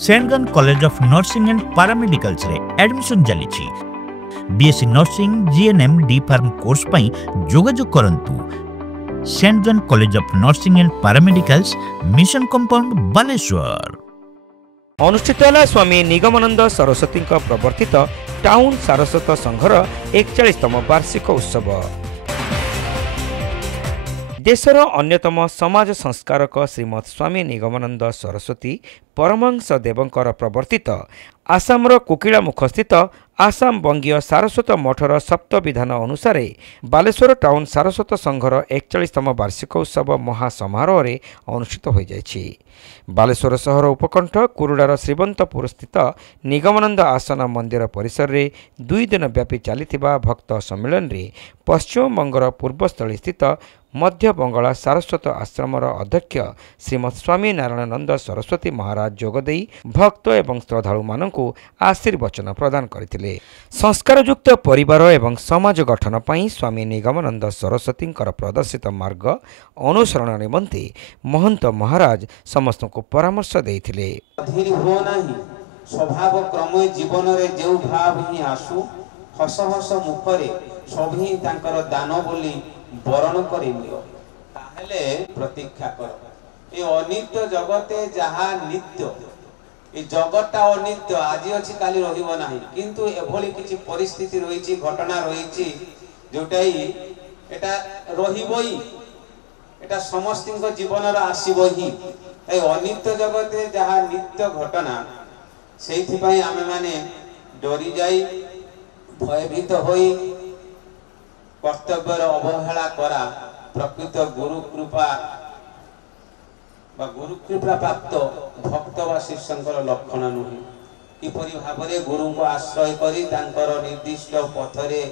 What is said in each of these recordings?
Saint John college of nursing and paramedicals रे admission चली BSc nursing GNM D pharm course पई जोगाजोग करंतु saint John college of nursing and paramedicals mission compound Baleshwar. अनुष्ठित है स्वामी निगमानंद सरस्वती प्रवर्तित टाउन सारस्वत संघर 41तम वार्षिक उत्सव। देशर अन्यतम समाज संस्कारक श्रीमद स्वामी निगमानंद सरस्वती परमहंस देवंकर प्रवर्तित आसामर कोकिलामुख स्थित आसाम बंगीय सारस्वत मठर सप्त विधान अनुसार बालेश्वर टाउन सारस्वत संघर 41तम वार्षिक उत्सव महासमारोह अनुष्ठित हो जाइछि। बालेश्वर सहर उपकंठ कुरुडार श्रीवंतपुर स्थित निगमानंद आसन मंदिर परिसर में 2 दिन व्यापी चलिथिबा भक्त सम्मेलन रे पश्चिम बंगर पूर्वस्थली स्थित मध्य बंगला सारस्वत आश्रमर अध्यक्ष श्रीमद स्वामी नारायणानंद सरस्वती महाराज जोगदे भक्त एवं श्रद्धालु मानकु आशीर्वचन प्रदान करथिले। संस्कारयुक्त परिवार एवं समाज गठन पई स्वामी निगमानंद सरस्वती प्रदर्शित मार्ग अनुसरण निमंते महंत महाराज समस्त को परामर्श देथिले। स्वभाव क्रम जीवन रे जेउ भाव ही आसु हस हस मुखरे सभी तांकर दान बोली बरण करिलियो ताहले प्रतीक्षा कर। ए अनित्य जगते जहा नित्य ए जगतटा अनित्य आज अछि काली रहिबो नाही किंतु एभली किछि परिस्थिति रहिछि घटना रहिछि जोटाई एटा रहिबोई एटा समस्तिंक जीवन रा आसीबो ही ए अनित्य जगते जहा नित्य घटना सेइथि पई आमे माने डरी जाई भयभीत होई कर्तव्यर अवहेला करा प्रकृत गुरु कृपा प्राप्त भक्त वा शिष्यंकर लक्षण नुहे। किपरि भाबरे गुरु को आश्रय करी तांकर निर्दिष्ट पथरे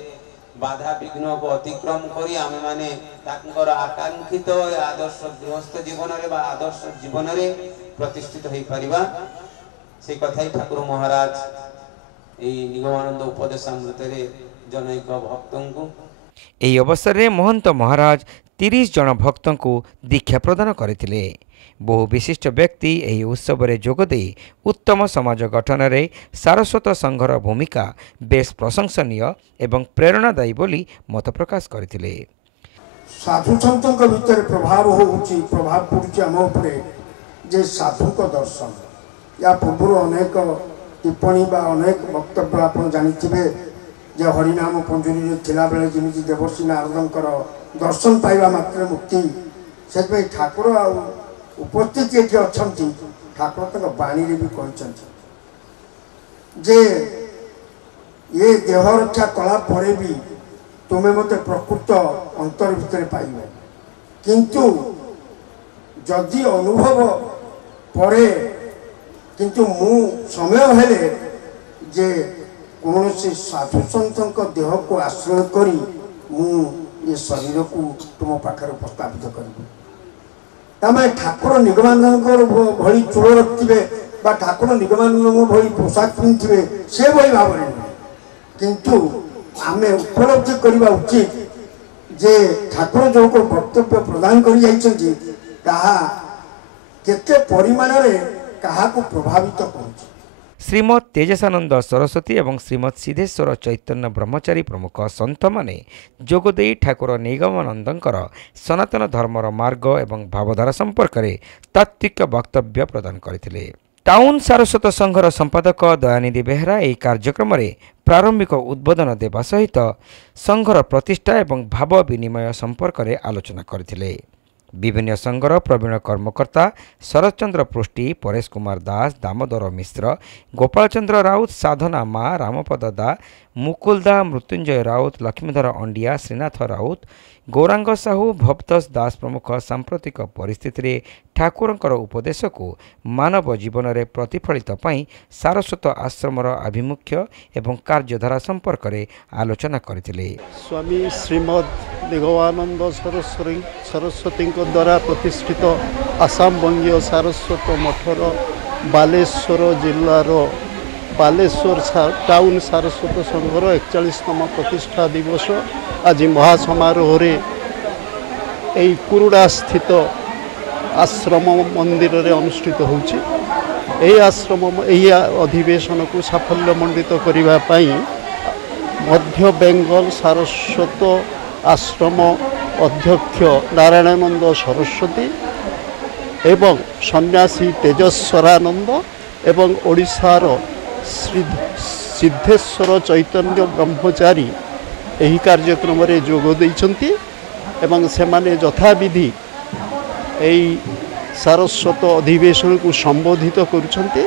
बाधा विघ्न को अतिक्रम करी आमे माने तांकर आकांक्षित आदर्श गृहस्थ जीवन रे बा आदर्श जीवन रे प्रतिष्ठित होई परिबा से कथाई ठाकुर महाराज ए निगमानंद उपदेशामृत रे जनैक भक्तों को ଏହି ଅବସରରେ महंत महाराज 30 जन भक्तों को दीक्षा प्रदान करथिले। बहु विशिष्ट व्यक्ति ଏହି उत्सव में जोगदे उत्तम समाज गठन में सारस्वत संघर भूमिका बेस प्रशंसनीय एवं प्रेरणादायी बोली मत प्रकाश करथिले। साधु संतों भितर प्रभाव होउची प्रभाव पड़ुची आम उपरे जे साधु को दर्शन या पूर्व अनेक टिप्पणी बा अनेक वक्तव्य आपण जानिथिबे जे हरिनाम पंजुरी थिला बेले जिमिति देवर्षि नारदंकर दर्शन पाइबा मात्र मुक्ति से ठाकुर उपस्थित ये अच्छी ठाकुर तक बाणी रे भी कहते जे ये देह रक्षा कला परे भी तुम्हें मत प्रकृत अंतर भितर पाइबे किंतु जदि अनुभव परे किंतु मु समय हेले जे कौन से साधु संतों देह को आश्रय करी मु ये शरीर को तुम पाखे उपस्थापित करें ठाकुर निगमानंद भली चूल रखिए ठाकुर निगमानंद भली पोशाक पिंधे से भाई भाव में किंतु आम उपलब्धि करने उचित जे ठाकुर जो को वक्तव्य प्रदान कर परिमाण को प्रभावित कर। श्रीमद तेजसानंद सरस्वती एवं श्रीमद सिद्धेश्वर चैतन्य ब्रह्मचारी प्रमुख संत माने जोगदे ठाकुर निगमानंदंकर सनातन धर्मर मार्ग एवं भावधारा संपर्क में तात्विक वक्तव्य प्रदान करथिले। टाउन सारस्वत संघर संपादक दयानिधि बेहरा यह कार्यक्रम में प्रारंभिक उद्बोधन देवा सहित संघर प्रतिष्ठा एवं भाव विनिमय संपर्क में आलोचना करथिले। विभिन्न संघर प्रवीण कर्मकर्ता शरदचंद्र पृष्टि परेश कुमार दास दामोदर मिश्र गोपालचंद्र राउत साधना मा रामपद दा मुकुल दा मृत्युंजय राउत लक्ष्मीधर अंडिया श्रीनाथ राउत गौरांग साहू भवतोष दास प्रमुख सांप्रतिक परिस्थिति रे ठाकुरंकर उपदेश को मानव जीवन में प्रतिफलित पाई सारस्वत आश्रमर आभिमुख्य एवं कार्यधारा संपर्क में आलोचना करथिले। स्वामी श्रीमद निगमानंद सरस्वती द्वारा प्रतिष्ठित आसाम बंगीय सारस्वत मठर बालेश्वर जिलार बालेश्वर टाउन सारस्वत संघर 41तम प्रतिष्ठा दिवस आज महासमारोह कुरुड़ा स्थित आश्रम मंदिर रे अनुष्ठित होउछि। এই আশ্রম এই ଅଧିବେଶନକୁ ସାଫଲ୍ୟମଣ୍ଡିତ କରିବା ପାଇଁ ମଧ୍ୟ ବେଙ୍ଗଲ ସାରସ୍ୱତ ଆଶ୍ରମ ଅଧ୍ୟକ୍ଷ ନାରାୟଣାନନ୍ଦ ସରସ୍ୱତୀ ଏବଂ ସନ୍ନ୍ୟାସୀ ତେଜସ୍ୱରାନନ୍ଦ ଏବଂ ଓଡ଼ିଶାର ସିଦ୍ଧେଶ୍ୱର ଚୈତନ୍ୟ ବ୍ରହ୍ମଚାରୀ ଏହି କାର୍ଯ୍ୟକ୍ରମରେ ଯୋଗ ଦେଇଛନ୍ତି ଏବଂ ସେମାନେ ଯଥାବିଧି ଏହି ସାରସ୍ୱତ ଅଧିବେଶନକୁ ସମ୍ବୋଧିତ କରୁଛନ୍ତି।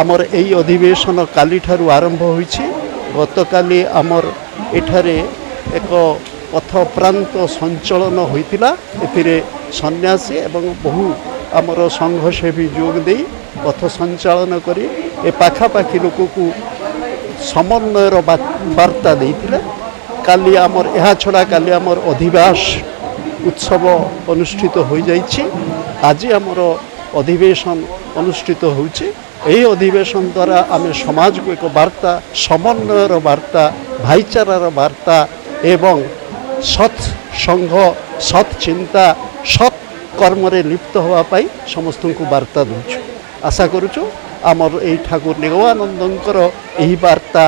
ଆମର ଏହି ଅଧିବେଶନ କାଲିଠାରୁ ଆରମ୍ଭ ହୋଇଛି। ଗତକାଲି ଆମର ଏଠାରେ ଏକ ପଥପ୍ରାନ୍ତ ସଞ୍ଚଳନ ହୋଇଥିଲା। ଏଥିରେ ସନ୍ନ୍ୟାସୀ ଏବଂ ବହୁ ଆମର ସଂଘସେବୀ ଯୋଗ ଦେଇ ପଥ ସଞ୍ଚାଳନ କରି ଏ ପାଖାପାଖି ଲୋକକୁ ସମନ୍ୱୟର ବାର୍ତ୍ତା ଦେଇଥିଲେ। କାଲି ଆମର ଏହା ଛଡ଼ା କାଲି ଆମର ଅଧିବାସ ଉତ୍ସବ ଅନୁଷ୍ଠିତ ହୋଇଯାଇଛି। ଆଜି ଆମର ଅଧିବେଶନ ଅନୁଷ୍ଠିତ ହେଉଛି। ଏହି ଅଧିବେଶନ ଦ୍ୱାରା ଆମେ ସମାଜକୁ ଏକ ବାର୍ତ୍ତା, ସମନ୍ୱୟର ବାର୍ତ୍ତା, ଭାଇଚାରାର ବାର୍ତ୍ତା ଏବଂ ସତ୍ ସଂଘ, ସତ୍ ଚିନ୍ତା, ସତ୍ କର୍ମରେ ଲିପ୍ତ ହେବା ପାଇଁ ସମସ୍ତଙ୍କୁ ବାର୍ତ୍ତା ଦେଉଛୁ। ଆଶା କରୁଛୁ ଆମର ଏହି ଠାକୁର ନିଗମାନନ୍ଦଙ୍କର ଏହି ବାର୍ତ୍ତା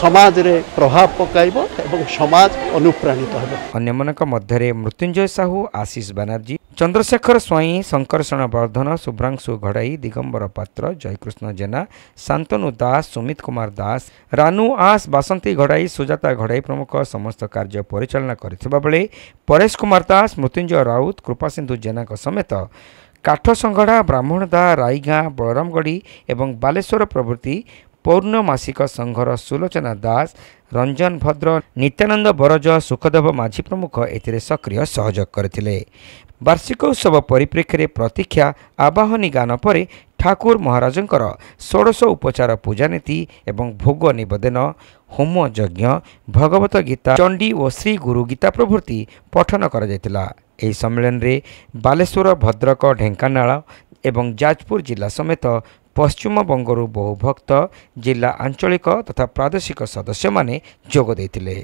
ସମାଜରେ ପ୍ରଭାବ ପକାଇବ ଏବଂ ସମାଜ ଅନୁପ୍ରାଣିତ ହେବ। ଅନ୍ୟମାନଙ୍କ ମଧ୍ୟରେ ମୃତ୍ୟୁଞ୍ଜୟ ସାହୁ, ଆଶିଷ ବାନାର୍ଜୀ, ଚନ୍ଦ୍ରଶେଖର ସ୍ୱାଇଁ, ଶଙ୍କର୍ଷଣ ବର୍ଦ୍ଧନ, ଶୁଭ୍ରାଂଶୁ ଘଡ଼ାଇ, ଦିଗମ୍ବର ପାତ୍ର, ଜୟକୃଷ୍ଣ ଜେନା, ଶାନ୍ତନୁ ଦାସ, ସୁମିତ କୁମାର ଦାସ, ରାନୁ ଆସ, ବାସନ୍ତୀ ଘଡ଼ାଇ, ସୁଜାତା ଘଡ଼ାଇ ପ୍ରମୁଖ ସମସ୍ତ କାର୍ଯ୍ୟ ପରିଚାଳନା କରିଥିବା ବେଳେ ପରେଶ କୁମାର ଦାସ, ମୃତ୍ୟୁଞ୍ଜୟ ରାଉତ, କୃପାସିନ୍ଧୁ ଜେନାଙ୍କ ସମେତ କାଠସଂଗଡ଼ା, ବ୍ରାହ୍ମଣଦା, ରାଇଗାଁ, ବଳରାମଗଡ଼ି ଏବଂ ବାଲେଶ୍ୱର ପ୍ରଭୃତି ପୌର୍ଣ୍ଣମାସିକ ସଂଘର ସୁଲୋଚନା ଦାସ, ରଞ୍ଜନ ଭଦ୍ର, ନିତ୍ୟାନନ୍ଦ ବରଜ, ସୁଖଦେବ ମାଝୀ ପ୍ରମୁଖ ଏଥିରେ ସକ୍ରିୟ ସହଯୋଗ କରିଥିଲେ। ବାର୍ଷିକ ଉତ୍ସବ ପରିପ୍ରେକ୍ଷୀରେ ପ୍ରତୀକ୍ଷା ଆବାହନୀ ଗାନ ପରେ ଠାକୁର ମହାରାଜଙ୍କର ଷୋଡ଼ଶ ଉପଚାର ପୂଜାନୀତି ଏବଂ ଭୋଗ ନିବେଦନ, ହୋମ ଯଜ୍ଞ, ଭଗବତ ଗୀତା, ଚଣ୍ଡୀ ଓ ଶ୍ରୀ ଗୁରୁ ଗୀତା ପ୍ରଭୃତି ପଠନ କରାଯାଇଥିଲା। ଏହି ସମ୍ମିଳନୀରେ ବାଲେଶ୍ୱର, ଭଦ୍ରକ, ଢେଙ୍କାନାଳ ଏବଂ ଯାଜପୁର ଜିଲ୍ଲା ସମେତ ପଶ୍ଚିମବଙ୍ଗରୁ ବହୁ ଭକ୍ତ, ଜିଲ୍ଲା ଆଞ୍ଚଳିକ ତଥା ପ୍ରାଦେଶିକ ସଦସ୍ୟମାନେ ଯୋଗ ଦେଇଥିଲେ।